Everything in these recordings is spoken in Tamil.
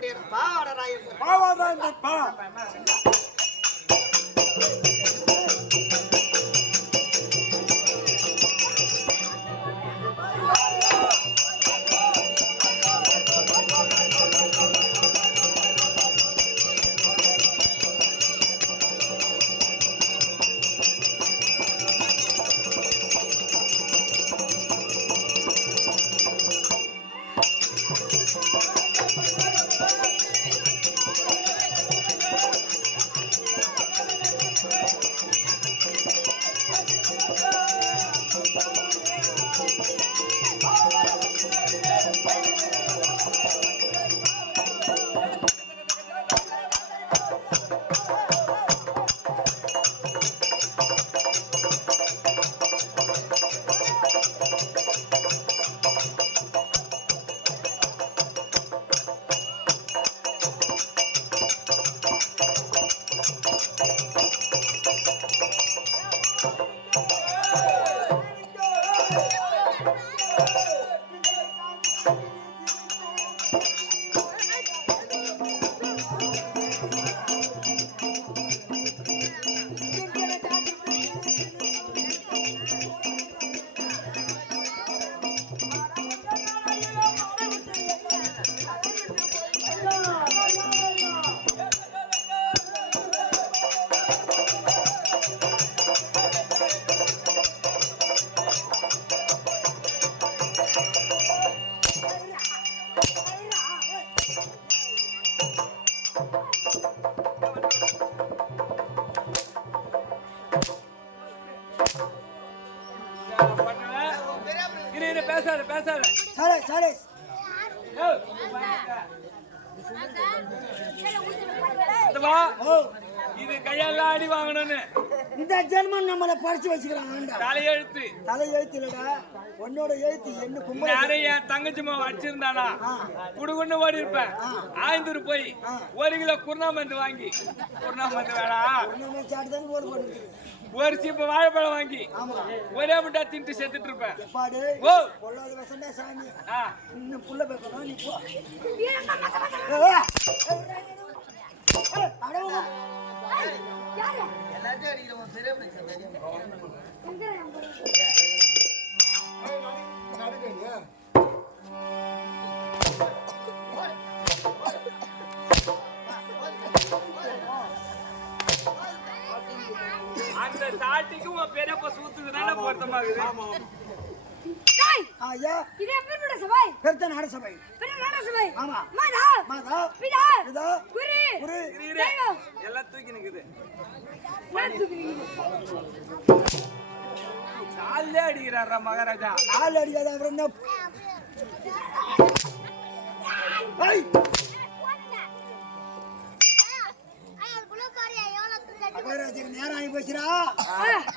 இருக்கக்கூடிய பாவாடராயர் இரு பேசாத பேசாத. சரி சரி இது கையெல்லாம் அடி வாங்கணும்னு. இந்த ஜென்மம் நம்மளை படிச்சு வச்சுக்கிறாங்க தலையெழுத்து. தலை எழுத்து இல்லடா. உன்னோட எழுத்து என்ன கும்பல நிறைய என் தங்கச்சி மாவு அடிச்சிருந்தானா? குடுகுன்னு ஓடி இருப்பேன் ஆய்ந்தூர் போய். ஒரு கிலோ குருணாமந்து வாங்கி. குருணாமந்து வேணா. நம்ம சாட்டு தான் போட போடுது ஒரு சீப்பு வாழைப்பழம் வாங்கி. ஆமா. ஒரே முட்டா தின்ட்டு செத்துட்டு இருப்பேன் பாடு ஓ. பொல்லாத சாமி. இன்னும் புள்ள பேசணும் நீ போ. ஐயா இது எப்பேற்பட்ட சபை? பெருத்த நாட சபை பெரிய நாடக சபை. ஆமா. மாதா, மாதா பிதா, இதோ குரு, இரு. தெய்வம். எல்லாம் தூக்கி நிக்குது நான் தூக்கி நிக்குது. காலே அடிக்கிறாரா மகாராஜா ஆள் அடிக்காத அப்புறம் என்ன மகாராஜாக்கு நேரம் ஆகி போச்சுடா.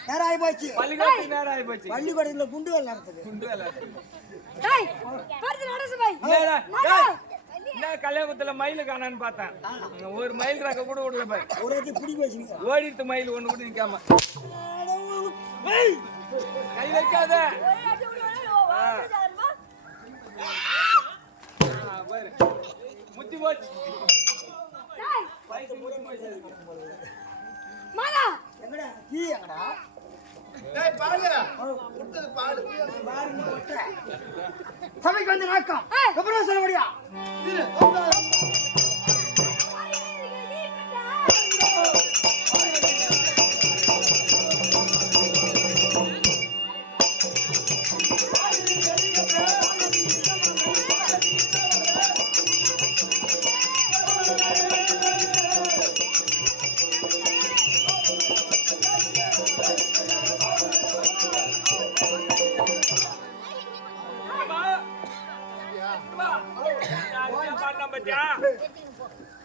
நேரம் ஆகி போச்சு. பள்ளிக்கூடத்துக்கு நேரம் ஆகி போச்சு. பள்ளிக்கூடத்துல குண்டு வேலை நடத்துது குண்டு. டேய், என்ன கல்யாணத்துல மயிலு காணான்னு பார்த்தேன். ஒரு மயில் ரக்க கூட விடல பாய். ஒரு இடத்துல பிடி வச்சுங்க ஓடிட்டு மயில் ஒண்ணு கூட நிக்காம. கை வைக்காத. முத்தி போச்சு. பாடு ஒட்டை. சபைக்கு வந்து நாக்கம். சொல்ல முடியா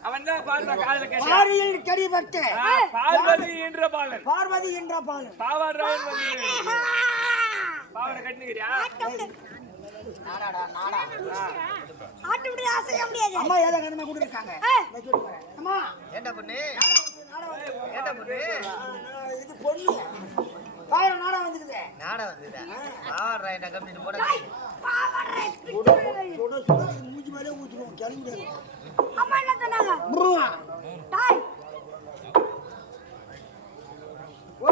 அவன் தான் காதுல கடிபட்ட பார்வதி என்ற பாலன். பார்வதி என்ற பாலன் பாவாடுறான் வந்து பாவாடை கட்டினுக்கிறியா நாடாடா நாடா ஆட்டு விட அசைய முடியாது. அம்மா ஏதோ கண்ணமா ஏண்டா பொண்ணு ஏண்டா பொண்ணு? இது பொண்ணு. பாவர நாடா வந்துக்குது. நாடா வந்துதா பாவா ரைட்டா கம்மிட்டு போட பாவாடை, சுட மூஞ்சி மேலே ஊத்துருவோம் கிளம்பி அம்மா என்ன சொன்னாங்க? டேய், ஓ.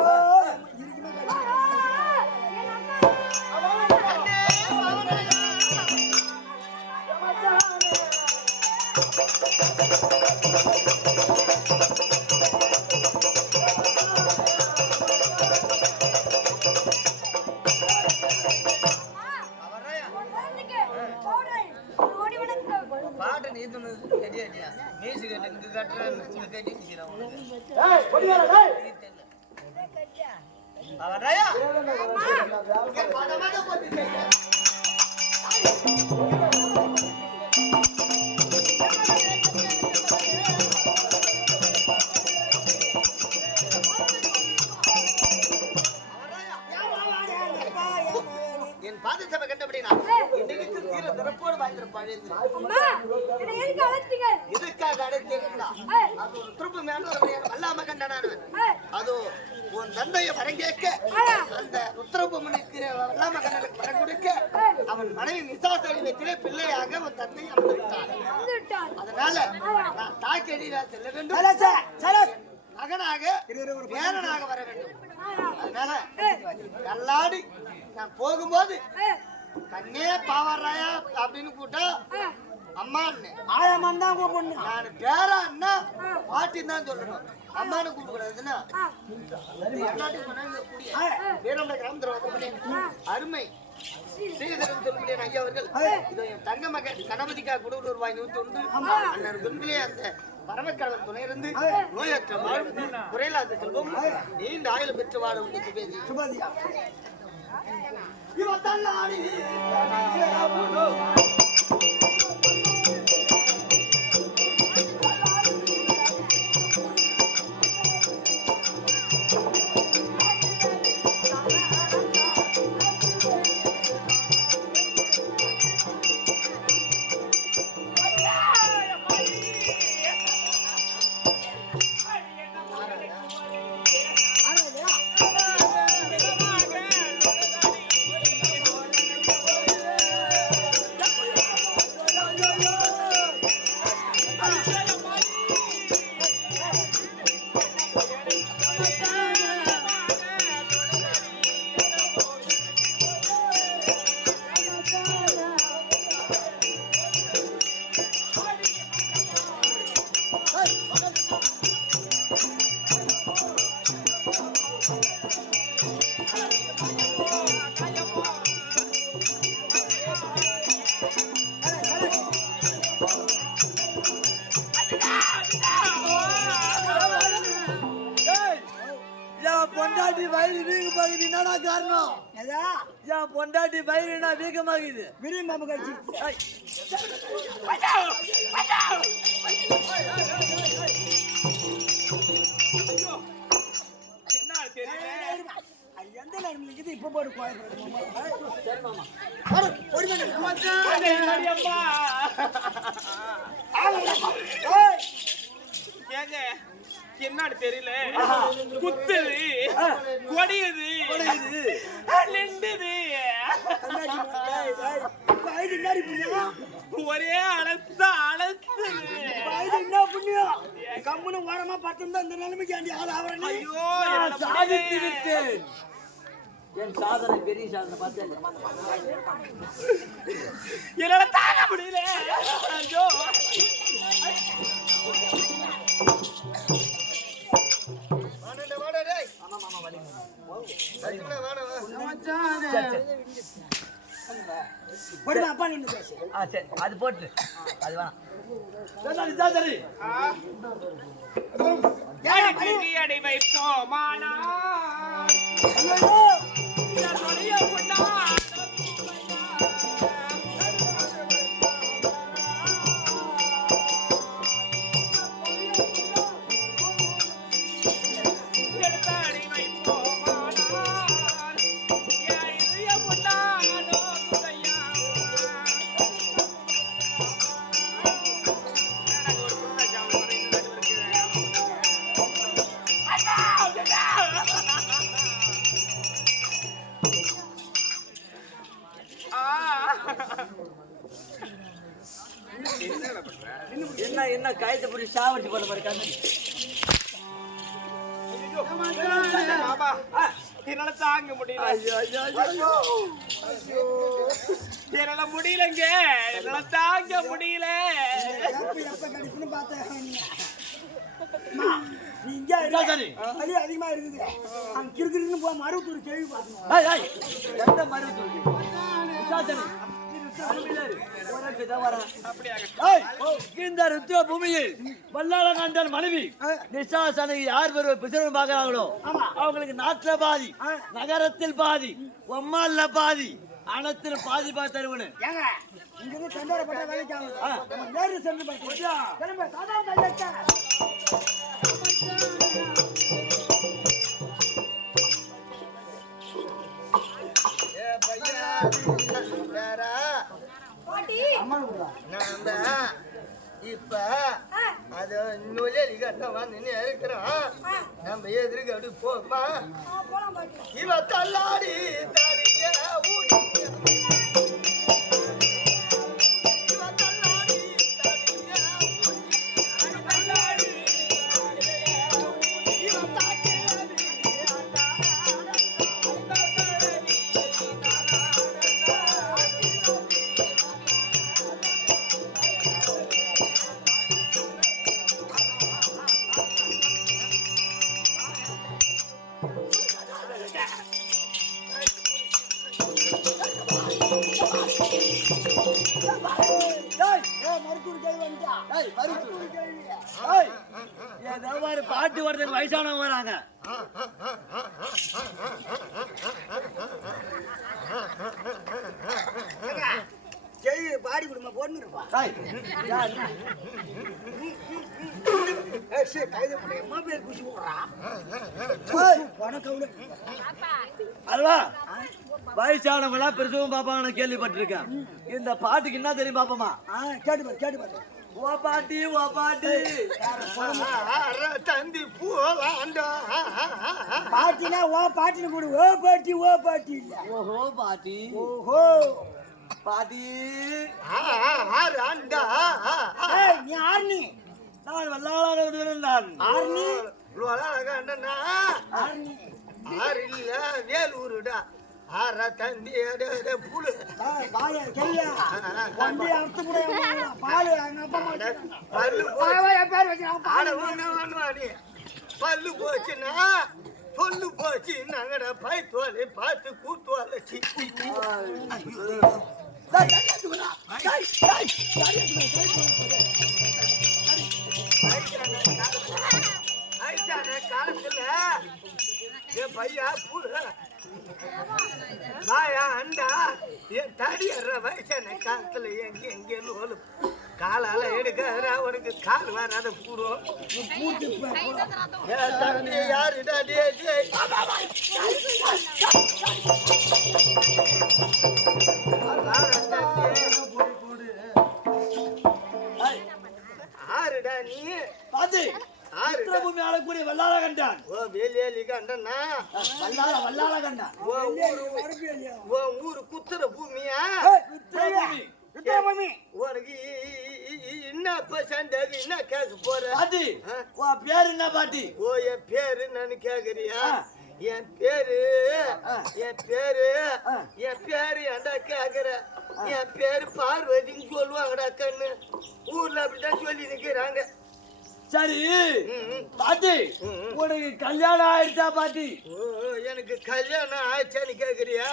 மனைவி வச்சிலே பிள்ளையாக உன் தந்தை அமர்ந்து விட்டான் வந்து விட்டார். அதனால நான் தாக்கடியில செல்ல வேண்டும். மகனாக பேரனாக வர வேண்டும். அதனால நல்லாடி நான் போகும்போது கண்ணே பாவறாயா அப்படின்னு கூட்டா அம்மான்னு. ஆயமன் தான் கூப்பிடணும். நான் பேரா அண்ணா பாட்டின்னு தான் சொல்லணும். வீரமலை கிராமத்துல வந்தபடி அருமை. ஸ்ரீதரன் சொல்லக்கூடிய ஐயா அவர்கள் இதோ என் தங்க மகன் கணபதிக்கா குடூர் ரூபாய் நூத்தி ஒன்று. அண்ணன் குன்றிலே அந்த பரமக்கடவுள் துணை இருந்து நோயற்ற வாழும் குறையில்லாத செல்வம் நீண்ட ஆயுள் பெற்று வாழும் சுபேதி. சுபதியா? வீக்கமாகுது விரியும் பாம்பு கடிச்சு எந்த நேரம் இருக்குது இப்ப போட்டு ஏங்க என்னன்னு தெரியல. குத்துது கொடியுது புண்ணியம் ஒரே அலச அலசுது என்ன புண்ணியம் கம்முன்னு ஓரமா பத்திருந்தா இந்த நிலைமைக்கு ஆண்டி ஆள் ஆவரணி ஐயோ சாதித்து விட்டேன் என் சாதனை பெரிய சாதனை பார்த்தேன் என்னால தாங்க முடியல. ஐயோ. பேசு ஆ சரி. அது போட்டு. அது வேணாம். அடி. வைப்போமானா சாவடிச்சு போட்ட மாதிரி கண்ணு. என்னால தாங்க முடியல. என்னால முடியலங்க. என்னால தாங்க முடியல. அதிகமா இருக்குது அங்க கிறுக்கிறுன்னு போ மருவத்தூர் கேள்வி? எந்த விசாசனி இந்த ருத்ர பூமியில் வல்லாளகாண்டன் மனைவி நிசாசனை யார் பெறுவ பிசிறன் பார்க்கறாங்களோ அவங்களுக்கு நாட்டில் பாதி நகரத்தில் பாதி ஒம்மால்ல பாதி அனத்தில் பாதி பார்த்தருவனு இங்கிருந்து வேலைக்கு ஆகுது நேரு சென்று சாதாரண நாம இப்ப அது நுழையலி கட்ட வந்து இருக்கிறோம் நம்ம எதிர்க்கு அப்படி போமா இவ தள்ளாடி தடிய ஊடி பாட்டு வர்றதுக்கு வயசானவங்க வராங்க கேள்வி பாடி கொடுமா பொண்ணு இருப்பா. அம்மா பேர் குச்சி போடுறா? வணக்கம் அல்வா வயசானவங்களா பெருசும் பாப்பாங்க கேள்விப்பட்டிருக்கேன். இந்த பாட்டுக்கு என்ன தெரியும் பாப்பமா? ஆ கேட்டு பாரு கேட்டு பாரு ஓ பாட்டி. ஓ பாட்டி தந்தி பூவாண்டா பாட்டினா ஓ பாட்டின்னு கூடு. ஓ பாட்டி ஓ பாட்டி இல்ல. ஓஹோ பாட்டி. ஓஹோ. ஏய் நீ ஆர்னி நான் வல்லாள நான் ஆர்னி கண்டனா ஆர்னி ஆறு இல்ல வேலூருடா. ஆற புழு. ஏய், வாயா கேளியா வண்டி அறுத்து கூட பால் எங்க அப்பா அம்மா பல்லு என் பேர் பண்ணுவானி பல்லு போச்சுன்னா சொல்லு போச்சு நாங்கட பை தோலை பார்த்து கூத்துவால சித்தி அண்டா என் தடி அற வயசான காலத்துல எங்க எங்க ஓலும் காலால எடுக்கிற உனக்கு கால் வராத பூரும் டே ஆறுடா நீ ஆறுடா உத்திரபூமி ஆளக்கூடிய வல்லாள கண்டான் ஓ வேலியலி கண்டனா வல்லாள கண்டான் ஓ ஊரு ஓ ஊரு குத்துற பூமியா உத்திரபூமி விக்ரமணி உனக்கு என்ன சண்டைக்கு என்ன கேட்க போற? ஆ? உன் பேர் என்ன பாட்டி? ஓ என் பேரு நான் கேக்குறியா. என் பேரு. என் பேரு. என் பேரு ஏன்டா கேக்குற? என் பேரு பார்வதின்னு சொல்லுவாங்கடா கண்ணு. ஊர்ல அப்படிதான் சொல்லி நிக்கிறாங்க சரி. பாட்டி. உனக்கு கல்யாணம் ஆயிடுச்சா பாட்டி? ஓ எனக்கு கல்யாணம் ஆச்சான்னு கேக்குறியா?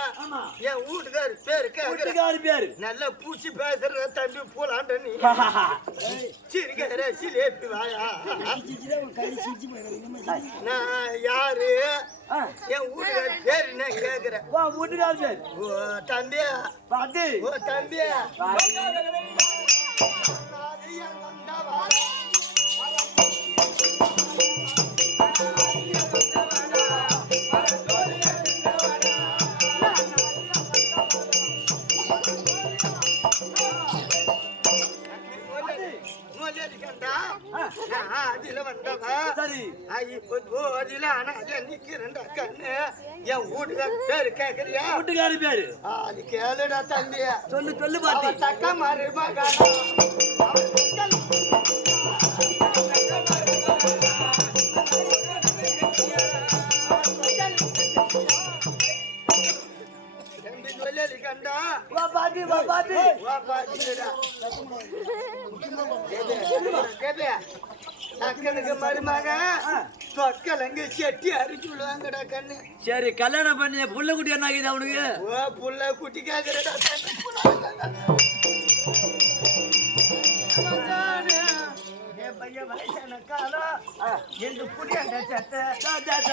என் வீட்டுக்காரு பேரு வீட்டுக்காரி பேரு? நல்லா பூச்சி பேசுற தம்பி போலாண்ட நீ. சிரிக்கிற சிலேப்பி வாயா. நான் யாரு? என் வீட்டுக்காரு பேரு என்ன கேக்குறேன் உன் வீட்டுக்காரி பேர். ஓ தம்பியா? பாட்டி. ஓ தம்பியா? சரி. ஆனா நிக்கிறேன்டா கண்ணு என் வீட்டுக்கார பேரு கேக்குறியா? வீட்டுக்காரி பேரு. ஆ, அது கேளுடா தம்பி. சொல்லு சொல்லு அவன் தக்க மாறுமா கண்டா வா பாட்டி வா பாட்டி. வா அக்கனுக்கு மருமக. சொக்கலங்க செட்டி அரிச்சு விடுவாங்கடா கண்ணு. சரி கல்யாணம் பண்ணி புள்ள குட்டி என்ன ஆகுது அவனுக்கு? ஓ புள்ள குட்டி கேக்குறடா என் பையன் வயசான காலம் எங்க புடியாண்ட சத்த?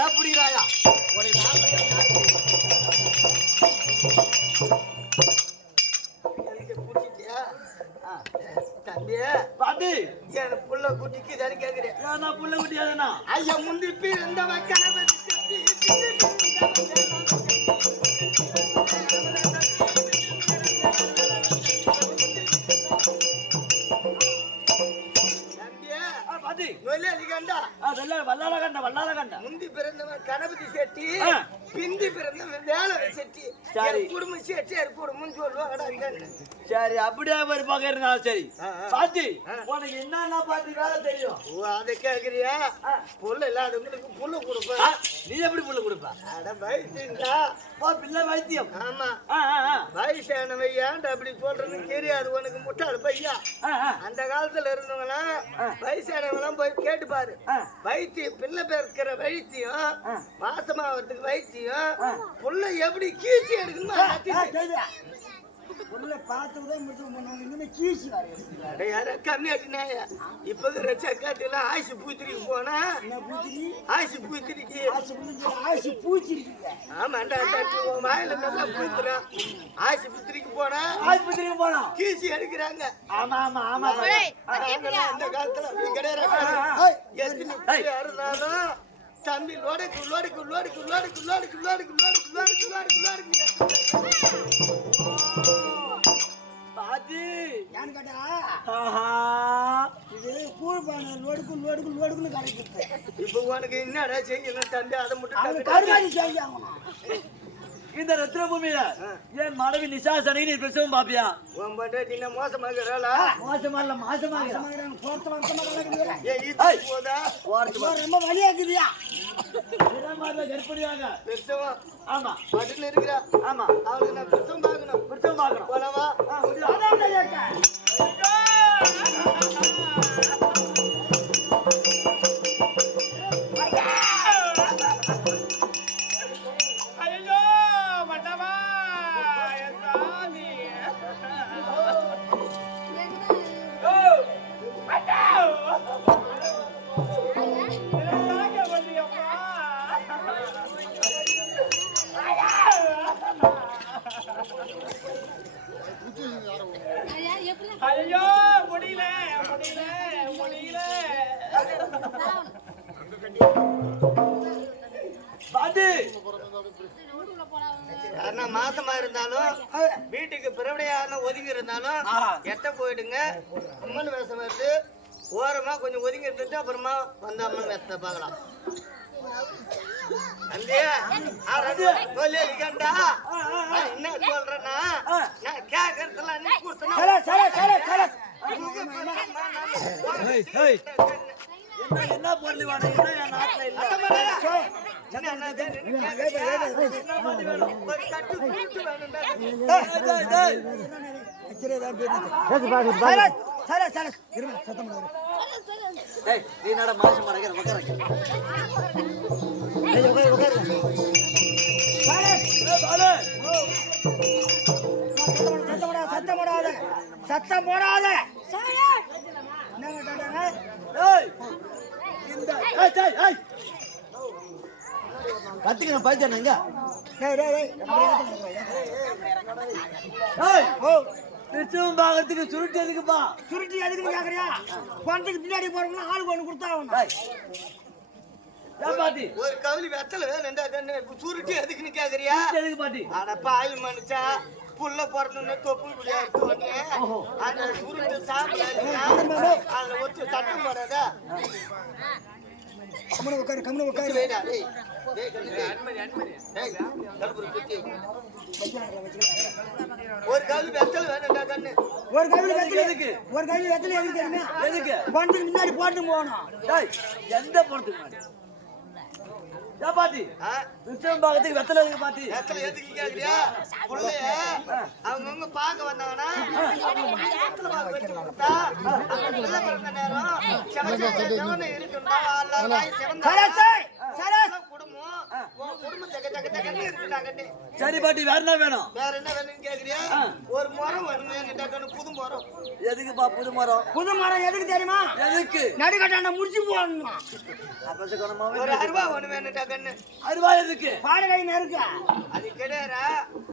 அப்படிங்கிறாயா எனக்கு புடிச்சிட்டியா தம்பி போட்டு என் புள்ள குட்டிக்கு சரி கேக்குறேன் ஏன்னா புள்ள குட்டி எதுனா ஐயா முந்திப்பி இந்த வல்லாரகண்ட வல்லாரகண்ட முந்தி பிறந்தவன் கணபதி செட்டி பிந்தி பிறந்த வேலை செட்டி சரி. குடும்ப செட்டியார் குடும்பம் சொல்லுவாங்கடா சரி அப்படியே ஒரு பக்கம் இருந்தா சரி. பாத்தி உனக்கு என்னன்னா பாத்தி வேலை தெரியும்? அதை கேக்குறியா? புல்ல இல்லாதவங்களுக்கு புல்ல கொடுப்ப. நீ எப்படி புல்ல கொடுப்ப? அட வயசுங்களா போ பிள்ளை வைத்தியம். ஆமா. வயசானவை ஏன்டா அப்படி சொல்றதுன்னு தெரியாது உனக்கு முட்டாள் பையா? அந்த காலத்துல இருந்தவங்கன்னா வயசானவங்களாம் போய் கேட்டுப்பாரு. வைத்தியம் பிள்ளை பேருக்கிற வைத்தியம் மாசமாவதுக்கு வைத்தியம். பார்த்தியோ புள்ள எப்படி கீச்சு எடுக்கணுமா உள்ள பார்த்துதான் மட்டும் பண்ணுவாங்க இனிமே கீசு யாரா கம்மியாட்டினாயா இப்போ ரெச்சக்காட்டில ஆசி பூத்திரிக்கு போனா? ஆசி பூத்திரிக்கு ஆசி பூச்சிருக்கு ஆமாண்டா உன் வாயில நல்லா பூத்துறான் ஆசி பூத்திரிக்கு போனா? ஆசி பூத்திரிக்கு போனா? எடுக்கிறாங்க. ஆமா ஆமா ஆமா அந்த காலத்துல அப்படி கிடையாது. எத்தனை தம்பி லோடுக்கு லோடுக்கு லோடுக்கு லோடுக்கு லோடுக்கு லோடுக்கு லோடுக்கு லோடுக்கு லோடுக்கு லோடுக்கு. பாட்டி ஏன்னு கேட்டா ஆஹா. இது கூழ் பானை லோடுக்கு லோடுக்கு லோடுக்குன்னு கிடைக்குது இப்போ உனக்கு என்னடா செய்யணும் தம்பி? அதை மட்டும் கருமாதி செய்யாங்க இந்த ரத்ன பூமியில என் மனைவி நிஷா நீ பிரசவம் பாப்பியா? உன் நீங்க மோசமாகிறாளா மாசமா போர்த்து வருஷமா ரொம்ப வழியாக்குதியா கற்பனையாக ஆமா. பட்டில இருக்கிறா. ஆமா. அவளுக்கு நான் பிரசவம் பார்க்கணும். பிரசவம் பார்க்கணும். போலாமா அதான் ஒதுங்கி இருந்தாலும் எட்ட போயிடுங்க. அம்மன் வேஷம் வருது ஓரமா கொஞ்சம் ஒதுங்கி இருந்துட்டு அப்புறமா வந்து அம்மன் வேஷத்தை பார்க்கலாம். என்ன சொல்றேன்னா நான் கேட்கறதுலாம் நீ கொடுத்தனா சரி, சரி, சரி, சரி. என்ன என்ன பொருள் என்ன பிரச்சனை தான் பேசி பாரு சத்தம் போடாத ஏய் நீ நட மாசம் சத்தம் போடாத சத்தம் போடாத. சத்தம் போடாத. சரஸ் கத்துக்கணும் பாய்ச்சானுங்க டேய் டேய் டேய் திருச்சவும் பாக்கிறதுக்கு சுருட்டி எதுக்குப்பா சுருட்டி எதுக்குன்னு கேக்குறியா? பணத்துக்கு பின்னாடி போறோம்னா ஆளுக்கு ஒண்ணு கொடுத்தா ஒரு கவுலி வெத்தல வேணும் சுருட்டி எதுக்குன்னு கேக்குறியா? எதுக்கு பாட்டி? அடப்பா ஆயில் மனுச்சா புள்ள பிறந்தோடனே தொப்பு குடியா எடுத்து வந்தேன் அந்த சுருட்டு சாப்பிடாது அதுல ஒருத்தர் கம்முனு உட்காரு கம்முனு உட்காரு. ஒரு கால் வெத்தல வேணும்டா கண்ணு ஒரு கையில வெத்தலை எதுக்கு? ஒரு கையில வெத்தலை எதுக்கு எதுக்கு? பணத்துக்கு முன்னாடி போட்டு போகணும் எந்த பணத்துக்கு ஏன் பாட்டி? ஆ? விக்ரம் பாகத்துக்கு வெத்தலை எதுக்கு பாட்டி. வெத்தலை எதுக்கு கேக்குறியா? புள்ளைய அவங்கவங்க பார்க்க வந்தாங்கன்னா வெத்தலை வச்சு கொடுத்தா பிள்ளை பிறந்த நேரம். சரசே, சரி பாட்டி வேற என்ன வேணும்? வேற என்ன வேணும்னு கேக்குறியா? ஒரு முறம் வேணுமே புது முறம் எதுக்குப்பா புது மரம்? புது மரம் எதுக்கு தெரியுமா? எதுக்கு? நடுக்கட்டாண்ட முடிச்சு போடணும்? ஒரு அருவா வேணும் வேணுட்டா கண்ணு. அருவா எதுக்கு? பாடகை நெருக்க அது கிடையாது